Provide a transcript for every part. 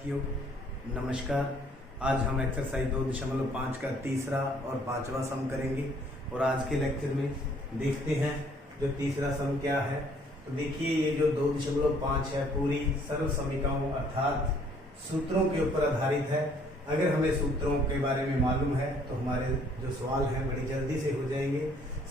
विद्यार्थियों, नमस्कार। आज हम एक्सरसाइज 2.5 का तीसरा और पांचवा सम करेंगे और आज के लेक्चर में देखते हैं जो तीसरा सम क्या है। तो देखिए, ये जो 2.5 है पूरी सर्व समीकरणों अर्थात सूत्रों के ऊपर आधारित है। अगर हमें सूत्रों के बारे में मालूम है तो हमारे जो सवाल हैं बड़ी जल्दी से हो जाएंगे।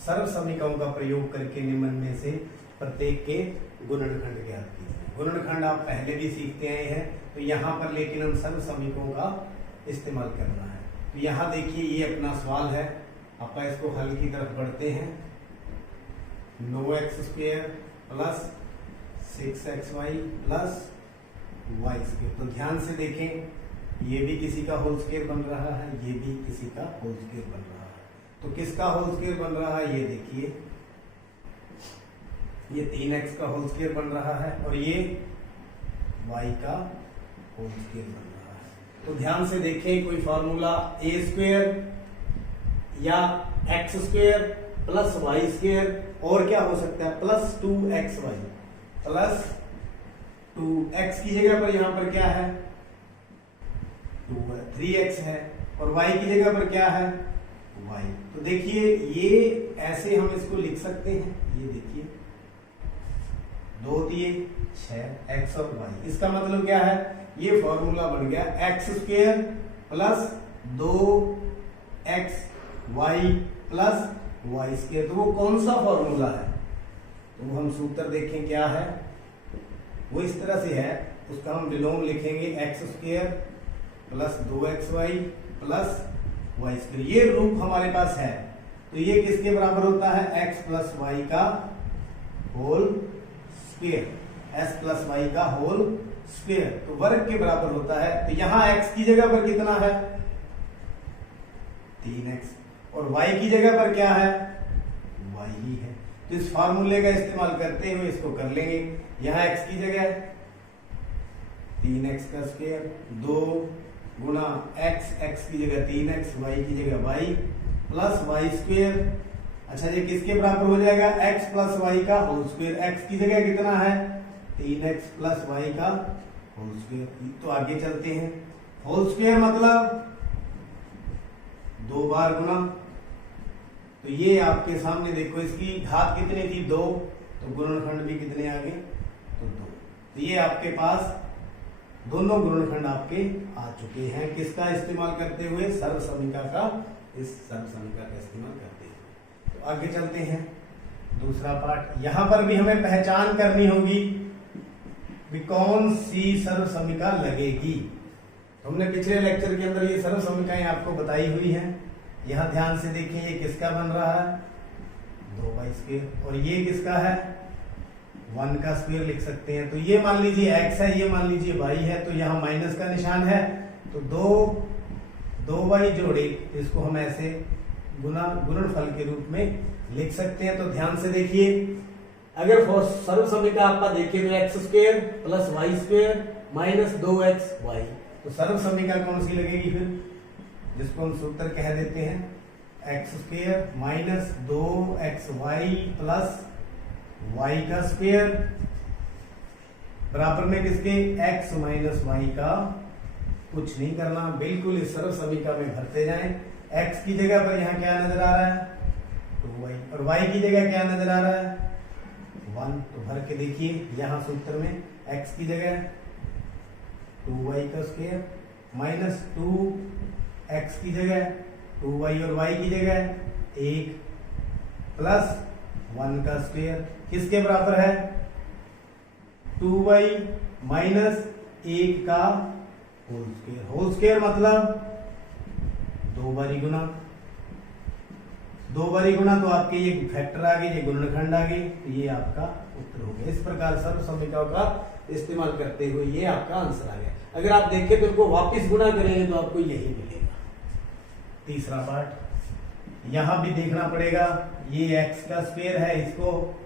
सर्व समीकरणों का प्रयोग करके निम्न में से प्रत्येक के गुणनखंड ज्ञात कीजिए। गुणनखंड आप पहले भी सीखते आए हैं, तो यहाँ पर लेकिन हम सर्व समीकरणों का इस्तेमाल करना है। तो यहाँ देखिए, ये अपना सवाल है, आप इसको हल की तरफ बढ़ते हैं। 9x² plus 6xy plus y²। तो ध्यान से देखें, ये भी किसी का होल स्क्वायर बन रहा है, ये भी किसी का होल स्क्वायर बन रहा है। तो किसका होल स्क्वायर बन रहा है, ये देखिए, ये 3x का होल स्क्वायर बन रहा है और ये y का होल स्क्वायर बन रहा है। तो ध्यान से देखें, कोई फॉर्मूला a² या x² प्लस y² और क्या हो सकता है, प्लस 2xy प्लस 2x की जगह पर यहां पर क्या है 3x है और y की जगह पर क्या है y। तो देखिए, ये ऐसे हम इसको लिख सकते हैं। ये देखिए, 2 दिए 6 x और y। इसका मतलब क्या है, ये फॉर्मूला बन गया x² plus 2x y plus y²। तो वो कौन सा फॉर्मूला है, तो हम सूत्र देखें क्या है। वो इस तरह से है, उसका हम विलोम लिखेंगे x² plus 2xy plus y²। ये रूप हमारे पास है, तो ये किसके बराबर होता है, x प्लस y का whole square, s plus y का होल स्क्वायर। तो वर्ग के बराबर होता है। तो यहां x की जगह पर कितना है 3x और y की जगह पर क्या है y ही है। तो इस फार्मूले का इस्तेमाल करते हुए इसको कर लेंगे। यहां x की जगह 3x का स्क्वायर 2 गुना x की जगह 3x, y की जगह y प्लस y²। अच्छा, ये किसके बराबर हो जाएगा, x प्लस y का होल स्क्वायर। x की जगह कितना है 3x प्लस y का होल स्क्वायर। तो आगे चलते हैं। होल स्क्वायर मतलब 2 बार गुना। तो ये आपके सामने देखो, इसकी घात कितनी थी 2, तो गुणनखंड भी कितने आ गए, तो 2। तो ये आपके पास दोनों गुणनखंड आपके आ चुके हैं। किसका इस्तेमाल करते हुए, सर्व समीकरण का, इस सर्व समीकरण का इस्तेमाल करते हुए। तो आगे चलते हैं, दूसरा पार्ट। यहां पर भी हमें पहचान करनी होगी कि कौन सी सर्व समीकरण लगेगी। तो हमने पिछले लेक्चर के अंदर ये सर्व समीकरण आपको बताई हुई है। यहां ध्यान से देखिए, ये किसका बन रहा है 2y² और ये किसका है 1 का स्क्वायर लिख सकते हैं। तो ये मान लीजिए x है, ये मान लीजिए y है, तो यहाँ माइनस का निशान है। तो 2y जोड़े, इसको हम ऐसे गुणनफल के रूप में लिख सकते हैं। तो ध्यान से देखिए, अगर सर्व समीकरण आपका देखें तो x² plus y² minus 2xy। तो सर्व समीकरण कौन सी लगेगी फिर, जिसको हम सूत्र कह देते हैं x² minus 2xy plus y का स्क्वायर बराबर में किसके, x माइनस y का कुछ नहीं करना, बिल्कुल इस सर्व समीकरण में भरते जाएं। x की जगह पर यहाँ क्या नजर आ रहा है 2y और y की जगह क्या नजर आ रहा है 1। तो भर के देखिए, यहाँ सूत्र में x की जगह 2y का स्क्वायर माइनस 2x की जगह 2y और y की जगह 1 प्लस 1 का स्क्वायर किसके बराबर है 2y माइनस 1 का होल स्क्वायर। होल स्क्वायर मतलब 2 बारी गुना, 2 बारी गुना, तो आपके ये फैक्टर आ गए, ये गुणनखंड आ गए। तो ये आपका उत्तर हो गया। इस प्रकार सर्व समीकरणों का इस्तेमाल करते हुए ये आपका आंसर आ गया। अगर आप देखें तो इनको वापस गुणा करेंगे तो आपको यही मिलेगा। तीसरा पार्ट, यहां भी देखना पड़ेगा, ये x का स्क्वायर है, इसको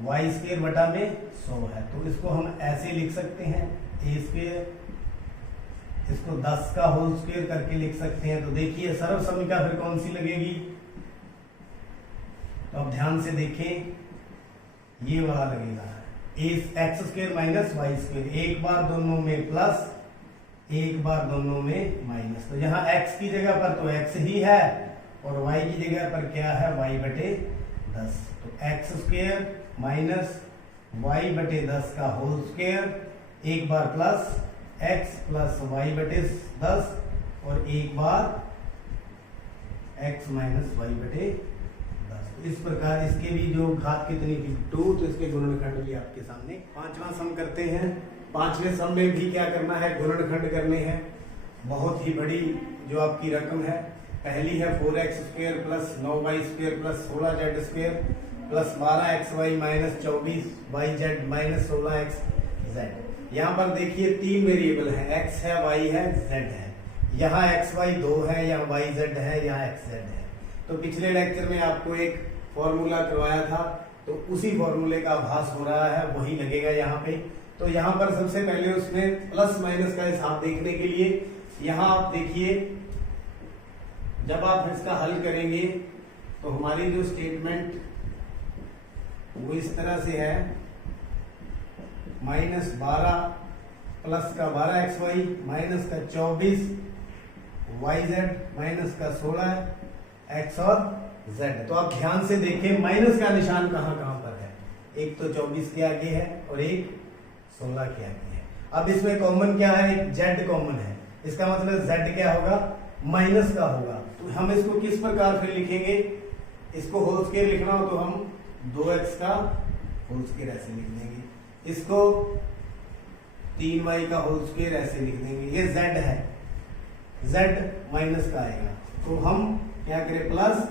y² बटा में 100 है, तो इसको हम ऐसे लिख सकते हैं a², इसको 10 का होल स्क्वायर करके लिख सकते हैं। तो देखिए, सर्व समीकरण फिर कौन सी लगेगी, तो अब ध्यान से देखें, ये वाला लगेगा x² माइनस y²। एक बार दोनों में प्लस एक बार दोनों में माइनस। तो यहाँ x की जगह पर तो x ही है और y की जगह पर क्या है, y बटे 10। तो एक्स स्क्वायर माइनस वाई बटे 10 का होल स्क्वायर, एक बार प्लस x प्लस वाई बटे 10 और एक बार x माइनस वाई बटे 10। इस प्रकार इसके भी जो घात कितनी थी 2, तो इसके गुणनखंड भी आपके सामने। पांचवा सम करते हैं। पांचवें सम में भी क्या करना है, गुणनखंड करने हैं। बहुत ही बड़ी जो आपकी रकम है, पहली है 4x square plus 9y square plus 16z square plus 12xy minus 24yz minus 16xz। यहाँ पर देखिए 3 वेरिएबल है, x है, y है, z है। यहाँ xy 2 है, यहाँ yz है, यहाँ xz है। तो पिछले लेक्चर में आपको एक फॉर्मूला करवाया था, तो उसी फॉर्मूले का आभास हो रहा है, वही लगेगा यहाँ पे। तो यहाँ पर सबसे पहले उसमें प्लस माइनस का हिसाब देखने के लिए यहाँ आप देखिए, जब आप इसका हल करेंगे तो हमारी जो स्टेटमेंट वो इस तरह से है, माइनस 12 प्लस का 12xy माइनस का 24yz माइनस का 16x और z। तो आप ध्यान से देखें माइनस का निशान कहाँ कहाँ पर है, एक तो 24 के आगे है और एक 16 के आगे है। अब इसमें कॉमन क्या है, एक z कॉमन है, इसका मतलब z क्या होगा, माइनस का होगा। तो हम इसको किस प्रकार फिर लिखेंगे, इसको होल स्क्वायर लिखना हो तो हम 2x का होल स्क्वायर ऐसे लिख देंगे, इसको 3y का होल स्क्वायर ऐसे लिख देंगे। ये z है, z माइनस का आएगा, तो हम क्या करें, प्लस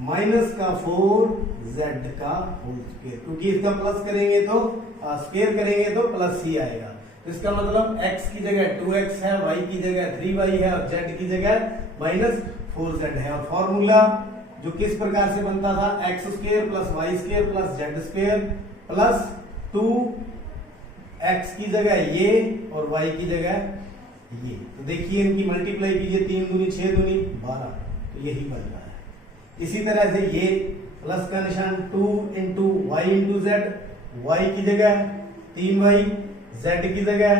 माइनस का 4z का होल स्क्वायर, क्योंकि इसका प्लस करेंगे तो स्क्वायर करेंगे तो प्लस ही आएगा। तो इसका मतलब x की जगह 2x है, y की जगह 3y है और z की जगह माइनस 4z है। और फॉर्मूला जो किस प्रकार से बनता था, x square plus y square plus z square plus 2x की जगह ये और y की जगह ये। तो देखिए इनकी मल्टीप्लाई कीजिए, 3 दूनी 6 दूनी 12, तो यही बन रहा है। इसी तरह से ये प्लस का निशान 2 into y into z, y की जगह 3y, z की जगह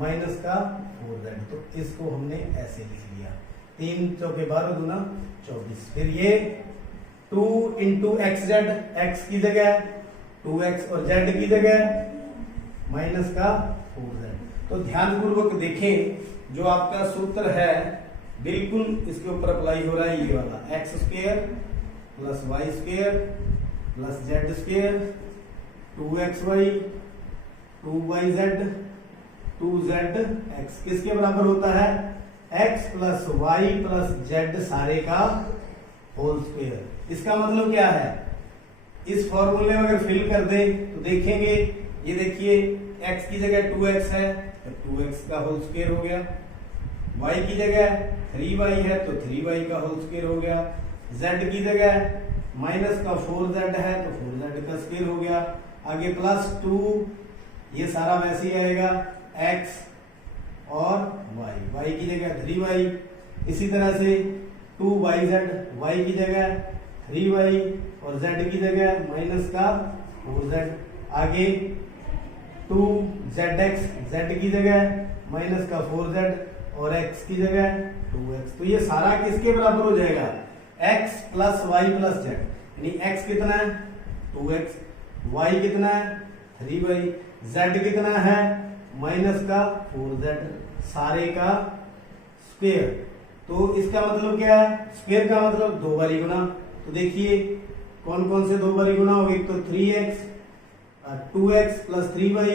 माइनस का 4z। तो इसको हमने ऐसे लिख लिया, 3 चौके 12 दूना 24। फिर ये 2 इंटू एक्स जेड, एक्स की जगह 2x और z की जगह माइनस का 4z। तो ध्यानपूर्वक देखें, जो आपका सूत्र है बिल्कुल इसके ऊपर अप्लाई हो रहा है, ये वाला x square plus y square plus z square 2xy 2yz 2zx किसके बराबर होता है, x plus y plus z सारे का होल स्क्वायर। इसका मतलब क्या है, इस फॉर्मूले में अगर फिल कर दे तो देखेंगे, ये देखिए x की जगह 2x है तो 2x का होल स्क्वायर हो गया, y की जगह 3y है तो 3y का होल स्क्वायर हो गया, z की जगह माइनस का 4z है तो 4z का स्क्वायर हो गया, आगे प्लस 2, ये सारा वैसे ही आएगा x और y, y की जगह 3y, इसी तरह से 2yz, y की जगह 3y और z की जगह माइनस का 4z, आगे 2zx, z की जगह माइनस का 4z और x की जगह 2x। तो ये सारा किसके बराबर हो जाएगा, x plus y plus z, यानी x कितना है 2x, y कितना है 3y, z कितना है माइनस का 4z, सारे का स्क्वायर। तो इसका मतलब क्या है, स्क्वायर का मतलब 2 बारी गुना। तो देखिए कौन कौन से 2 बारी गुना होगी, तो 3x 2x plus 3y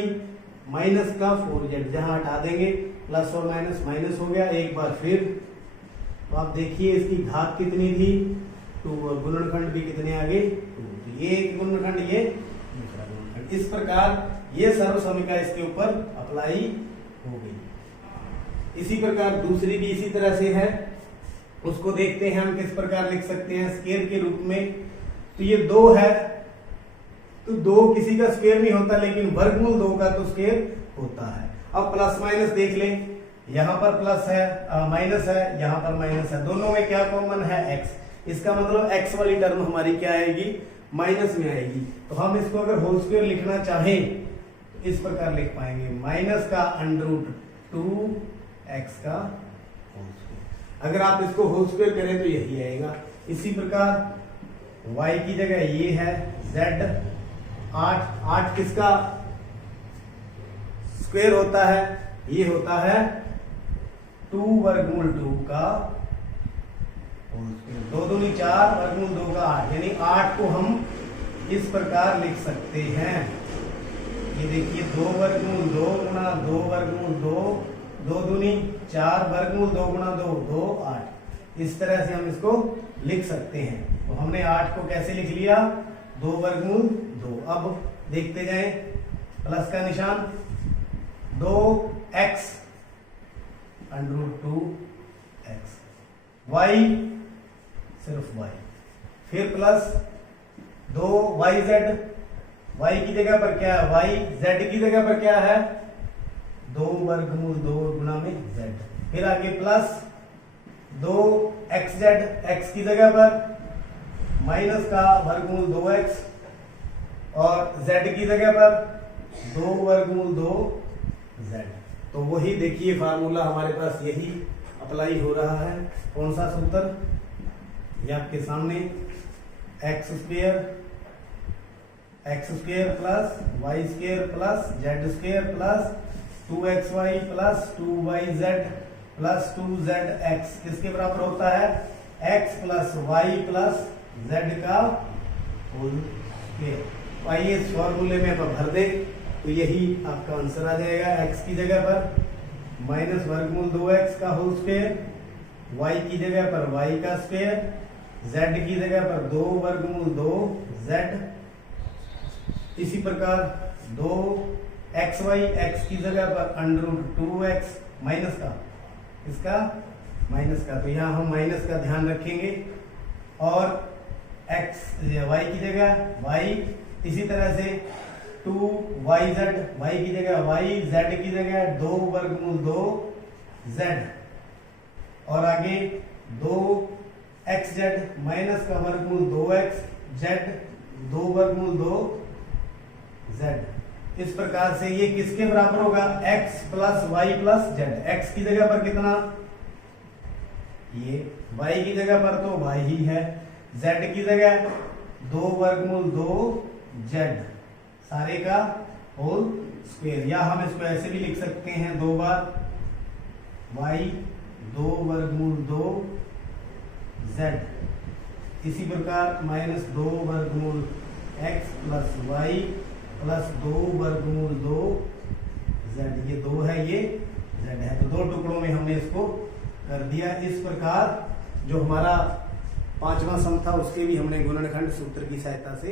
minus का 4z, जहां हटा देंगे प्लस और माइनस माइनस हो गया। एक बार फिर तो आप देखिए इसकी घात कितनी थी 2 और गुणनखंड भी कितने आगे 2, तो ये एक गुणनखंड, ये दूसरा गुणनखंड। इस प्रकार ये सर्व समीका इसके ऊपर अप्लाई हो गई। इसी प्रकार दूसरी भी इसी तरह से है, उसको देखते हैं हम किस प्रकार लिख सकते हैं स्क्वायर के रूप में। तो ये 2 है, तो 2 किसी का स्क्वायर नहीं होता, लेकिन वर्गमूल 2 का तो स्क्वायर होता है। अब प्लस माइनस देख लें, यहाँ पर प्लस है माइनस है, यहाँ पर माइनस है, दोनों में क्या कॉमन है x। इसका मतलब x वाली टर्म हमारी क्या आएगी, माइनस में आएगी। तो हम इसको अगर होल स्क्वायर लिखना चाहें तो इस प्रकार लिख पाएंगे, माइनस का अंडर रूट 2x का होल स्क्वायर। अगर आप इसको होल स्क्वायर करें तो यही आएगा। इसी प्रकार y की जगह ये है z, 8 किसका स्क्वायर होता है? ये होता है 2 वर्गमूल 2 का होल स्क्वायर। 2 दूनी 4 वर्गमूल 2 का 8, यानी 8 को हम इस प्रकार लिख सकते हैं। ये देखिए 2 वर्गमूल 2 गुणा 2 वर्गमूल 2, 2 दूनी 4 वर्गमूल 2 गुणा 2, 2 8। इस तरह से हम इसको लिख सकते हैं। तो हमने 8 को कैसे लिख लिया? 2 वर्गमूल 2। अब देखते जाएं, प्लस का निशान, 2x √2x, y सिर्फ y, फिर प्लस 2yz, y की जगह पर क्या है? y, z की जगह पर क्या है? 2 वर्गमूल 2 गुना में z, फिर आगे प्लस 2xz, x की जगह पर माइनस का वर्गमूल 2x, और z की जगह पर 2 वर्गमूल 2z। तो वही देखिए फार्मूला हमारे पास यही अप्लाई हो रहा है। कौन सा सूत्र? ये आपके सामने, x square plus y square plus z square plus 2xy plus 2yz plus 2zx किसके बराबर होता है? x plus y plus z का होल स्क्वायर। आइए इस फॉर्मूले में आप भर दें तो यही आपका आंसर आ जाएगा। x की जगह पर माइनस वर्गमूल 2x का होल स्क्वायर, y की जगह पर y का स्क्वायर, z की जगह पर 2 वर्गमूल 2z। इसी प्रकार 2xy, x की जगह पर √2x माइनस का, इसका माइनस का, तो यहाँ हम माइनस का ध्यान रखेंगे, और x y की जगह y, इसी तरह से 2yz, y की जगह y, z की जगह 2 वर्गमूल 2z, और आगे 2xz माइनस का वर्गमूल 2x, z 2 वर्गमूल 2z। इस प्रकार से ये किसके बराबर होगा? x plus y plus z। x की जगह पर कितना? ये y की जगह पर तो y ही है, z की जगह 2 वर्गमूल 2z सारे का होल स्क्वायर, या हम इसको ऐसे भी लिख सकते हैं 2 बार y 2 वर्गमूल 2z। इसी प्रकार माइनस 2 वर्गमूल x प्लस y प्लस 2 वर्गमूल 2z। ये 2 है, ये z है, तो 2 टुकड़ों में हमने इसको कर दिया। इस प्रकार जो हमारा 5वां सम था उसके भी हमने गुणनखंड सूत्र की सहायता से